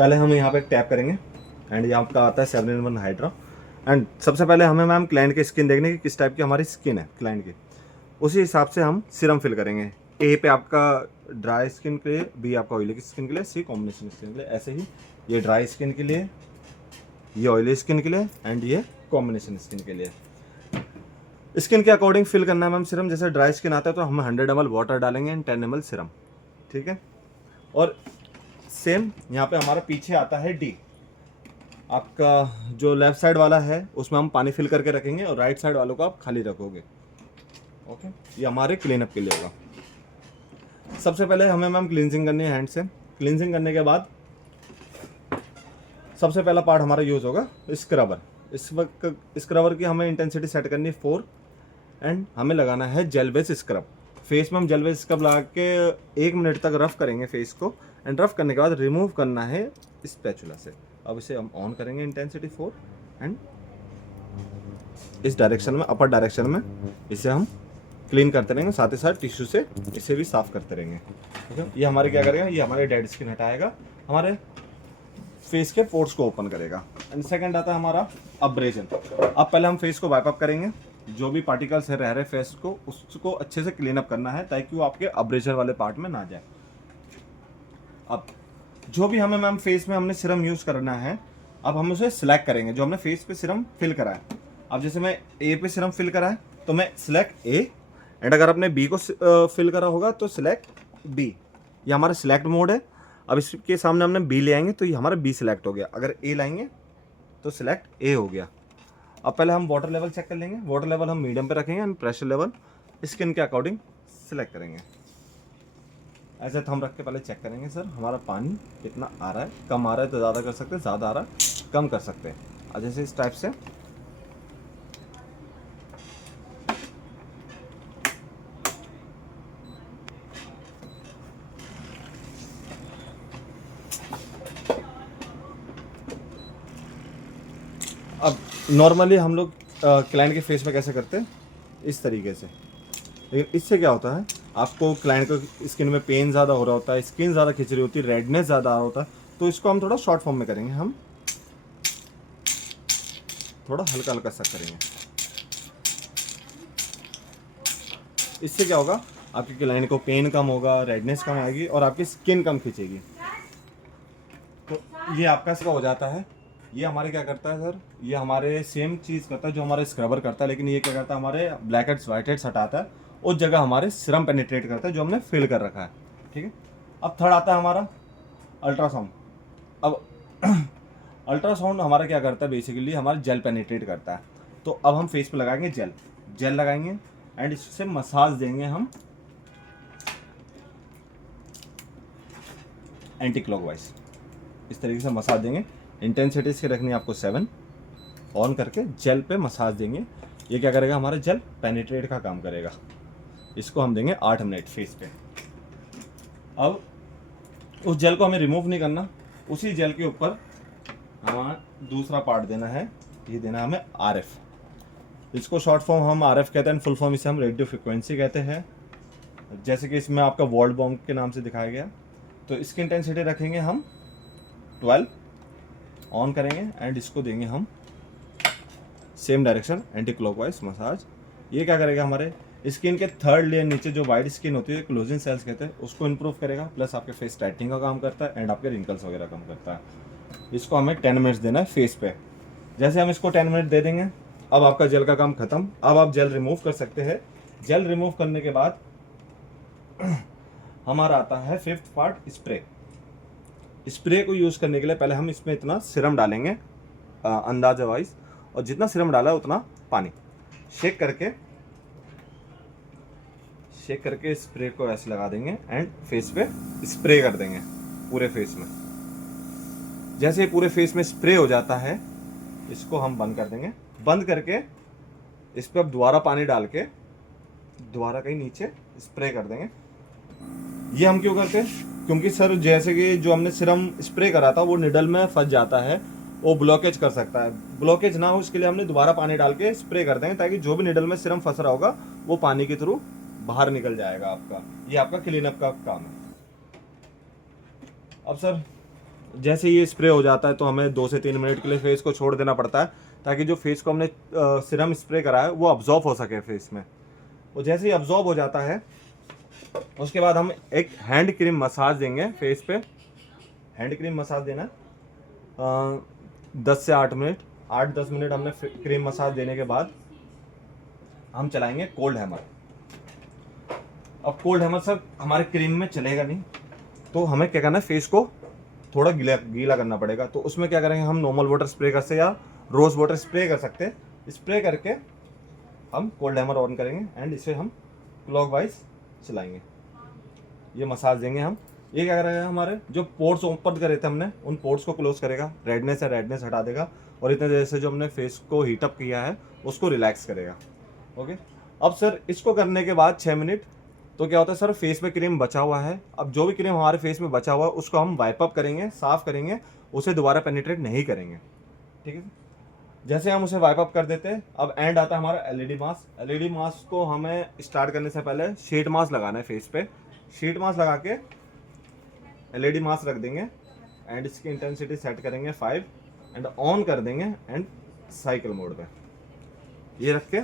पहले हम यहाँ पे टैप करेंगे एंड यहाँ आपका आता है 7-in-1 हाइड्रा। एंड सबसे पहले हमें मैम क्लाइंट की स्किन देखने की किस टाइप की हमारी स्किन है क्लाइंट की, उसी हिसाब से हम सीरम फिल करेंगे। ए पे आपका ड्राई स्किन के लिए, बी आपका ऑयली स्किन के लिए, सी कॉम्बिनेशन स्किन के लिए। ऐसे ही ये ड्राई स्किन के लिए, ये ऑयली स्किन के लिए एंड ये कॉम्बिनेशन स्किन के लिए। स्किन के अकॉर्डिंग फिल करना है मैम सीरम। जैसे ड्राई स्किन आता है तो हम 100 ml वाटर डालेंगे एंड 10 ml सीरम, ठीक है। और सेम यहाँ पे हमारा पीछे आता है डी। आपका जो लेफ्ट साइड वाला है उसमें हम पानी फिल करके रखेंगे और राइट साइड वालों को आप खाली रखोगे, ओके। ये हमारे क्लीनअप के लिए होगा। सबसे पहले हमें मैम क्लींजिंग करनी है हैंड से। क्लींजिंग करने के बाद सबसे पहला पार्ट हमारा यूज़ होगा स्क्रबर। इस वक्त स्क्रबर की हमें इंटेंसिटी सेट करनी है 4 एंड हमें लगाना है जेल बेस स्क्रब। फेस में हम जेल बेस स्क्रब लगा के 1 मिनट तक रफ करेंगे फेस को एंड रफ करने के बाद रिमूव करना है स्पैचुला से। अब इसे हम ऑन करेंगे इंटेंसिटी 4 एंड इस डायरेक्शन में, अपर डायरेक्शन में इसे हम क्लीन करते रहेंगे, साथ ही साथ टिश्यू से इसे भी साफ करते रहेंगे, ठीक है। ये हमारे क्या करेगा, ये हमारे डेड स्किन हटाएगा, हमारे फेस के पोर्स को ओपन करेगा। एंड सेकंड आता है हमारा अब्रेजन। अब पहले हम फेस को वाइप अप करेंगे, जो भी पार्टिकल्स है रह रहे फेस को उसको अच्छे से क्लीन अप करना है ताकि वो आपके अब्रेजन वाले पार्ट में ना जाए। अब जो भी हमें मैम फेस में हमने सीरम यूज़ करना है, अब हम उसे सिलेक्ट करेंगे जो हमने फेस पे सीरम फिल करा है। अब जैसे मैं ए पे सीरम फिल करा है तो मैं सिलेक्ट ए एंड अगर आपने बी को फिल करा होगा तो सिलेक्ट बी। ये हमारा सिलेक्ट मोड है। अब इसके सामने हमने बी ले आएंगे तो ये हमारा बी सिलेक्ट हो गया, अगर ए लाएंगे तो सिलेक्ट ए हो गया। अब पहले हम वाटर लेवल चेक कर लेंगे। वाटर लेवल हम मीडियम पे रखेंगे एंड प्रेशर लेवल स्किन के अकॉर्डिंग सिलेक्ट करेंगे। ऐसे थंब रख के पहले चेक करेंगे सर हमारा पानी कितना आ रहा है। कम आ रहा है तो ज़्यादा कर सकते हैं, ज़्यादा आ रहा है कम कर सकते हैं। और जैसे इस टाइप से अब नॉर्मली हम लोग क्लाइंट के फेस में कैसे करते हैं, इस तरीके से। लेकिन इससे क्या होता है, आपको क्लाइंट को स्किन में पेन ज़्यादा हो रहा होता है, स्किन ज़्यादा खिंच रही होती है, रेडनेस ज़्यादा आ रहा होता है, तो इसको हम थोड़ा शॉर्ट फॉर्म में करेंगे। हम थोड़ा हल्का हल्का सा करेंगे। इससे क्या होगा, आपके क्लाइंट को पेन कम होगा, रेडनेस कम आएगी और आपकी स्किन कम खिंचेगी। तो ये आपका इसका हो जाता है। ये हमारे क्या करता है सर, ये हमारे सेम चीज़ करता है जो हमारे स्क्रबर करता है, लेकिन ये क्या करता है हमारे ब्लैक हेड्स वाइट हेड्स हटाता है, उस जगह हमारे सीरम पेनिट्रेट करता है जो हमने फिल कर रखा है, ठीक है। अब थर्ड आता है हमारा अल्ट्रासाउंड। अब अल्ट्रासाउंड हमारा क्या करता है, बेसिकली हमारा जेल पेनिट्रेट करता है। तो अब हम फेस पे लगाएंगे जेल, जेल लगाएंगे एंड इससे मसाज देंगे हम एंटी क्लॉकवाइज। इस तरीके से मसाज देंगे। इंटेंसिटी इसकी रखनी है आपको 7, ऑन करके जेल पे मसाज देंगे। ये क्या करेगा, हमारा जेल पेनिट्रेट का काम करेगा। इसको हम देंगे 8 मिनट फेस पे। अब उस जेल को हमें रिमूव नहीं करना, उसी जेल के ऊपर हमारा दूसरा पार्ट देना है। ये देना है हमें RF। इसको शॉर्ट फॉर्म हम RF कहते हैं, फुल फॉर्म इसे हम रेडियो फ्रिक्वेंसी कहते हैं। जैसे कि इसमें आपका वर्ल्ड बॉम्ब के नाम से दिखाया गया। तो इसकी इंटेंसिटी रखेंगे हम 12, ऑन करेंगे एंड इसको देंगे हम same direction anti clockwise massage. ये क्या करेगा, हमारे स्किन के थर्ड लेयर नीचे जो वाइट स्किन होती है, क्लोजिंग सेल्स कहते हैं, उसको इंप्रूव करेगा। प्लस आपके फेस टाइटनिंग का काम करता है एंड आपके रिंकल्स वगैरह कम करता है। इसको हमें 10 मिनट्स देना है फेस पे। जैसे हम इसको 10 मिनट दे देंगे, अब आपका जेल का काम खत्म। अब आप जेल रिमूव कर सकते हैं। जेल रिमूव करने के बाद हमारा आता है 5th पार्ट स्प्रे। स्प्रे को यूज़ करने के लिए पहले हम इसमें इतना सीरम डालेंगे अंदाजा वाइज, और जितना सीरम डाला है उतना पानी शेक करके स्प्रे को ऐसे लगा देंगे एंड फेस पे स्प्रे कर देंगे पूरे फेस में। जैसे पूरे फेस में स्प्रे हो जाता है, इसको हम बंद कर देंगे। बंद करके इस पर अब दोबारा पानी डाल के दोबारा कहीं नीचे स्प्रे कर देंगे। ये हम क्यों करते हैं, क्योंकि सर जैसे कि जो हमने सीरम स्प्रे करा था वो निडल में फंस जाता है, वो ब्लॉकेज कर सकता है। ब्लॉकेज ना हो इसके लिए हमने दोबारा पानी डाल के स्प्रे कर देंगे, ताकि जो भी निडल में सीरम फंस रहा होगा वो पानी के थ्रू बाहर निकल जाएगा आपका। ये आपका क्लीन अप का काम है। अब सर जैसे ये स्प्रे हो जाता है तो हमें 2 से 3 मिनट के लिए फेस को छोड़ देना पड़ता है, ताकि जो फेस को हमने सीरम स्प्रे करा है वो अब्जॉर्ब हो सके फेस में। और जैसे ही अब्जॉर्ब हो जाता है उसके बाद हम एक हैंड क्रीम मसाज देंगे फेस पे। हैंड क्रीम मसाज देना 10 से 8 मिनट, 8-10 मिनट हमने क्रीम मसाज देने के बाद हम चलाएंगे कोल्ड हैमर। अब कोल्ड हैमर सर हमारे क्रीम में चलेगा नहीं, तो हमें क्या करना है, फेस को थोड़ा गीला गीला करना पड़ेगा। तो उसमें क्या करेंगे, हम नॉर्मल वाटर स्प्रे कर सकते या रोज़ वाटर स्प्रे कर सकते हैं। स्प्रे करके हम कोल्ड हैमर ऑन करेंगे एंड इसे हम क्लॉकवाइज चलाएंगे, ये मसाज देंगे हम। ये क्या करेगा, हमारे जो पोर्स ओपन करे थे हमने उन पोर्स को क्लोज करेगा, रेडनेस है रेडनेस हटा देगा, और इतने देर से जो हमने फेस को हीटअप किया है उसको रिलैक्स करेगा। ओके, अब सर इसको करने के बाद 6 मिनट तो क्या होता है सर, फेस पे क्रीम बचा हुआ है। अब जो भी क्रीम हमारे फेस में बचा हुआ है उसको हम वाइप अप करेंगे, साफ करेंगे, उसे दोबारा पेनिट्रेट नहीं करेंगे। ठीक है, जैसे हम उसे वाइप अप कर देते हैं, अब एंड आता है हमारा एलईडी मास्क। एलईडी मास्क को हमें स्टार्ट करने से पहले शीट मास्क लगाना है फेस पे। शीट मास्क लगा के एलईडी मास्क रख देंगे एंड इसकी इंटेंसिटी सेट करेंगे 5 एंड ऑन कर देंगे एंड साइकिल मोड पे ये रख के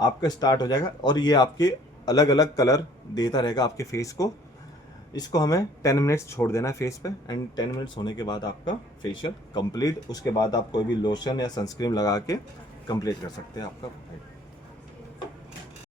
आपका स्टार्ट हो जाएगा। और ये आपके अलग अलग कलर देता रहेगा आपके फेस को। इसको हमें 10 मिनट्स छोड़ देना है फेस पे एंड 10 मिनट्स होने के बाद आपका फेशियल कंप्लीट। उसके बाद आप कोई भी लोशन या सनस्क्रीन लगा के कंप्लीट कर सकते हैं आपका।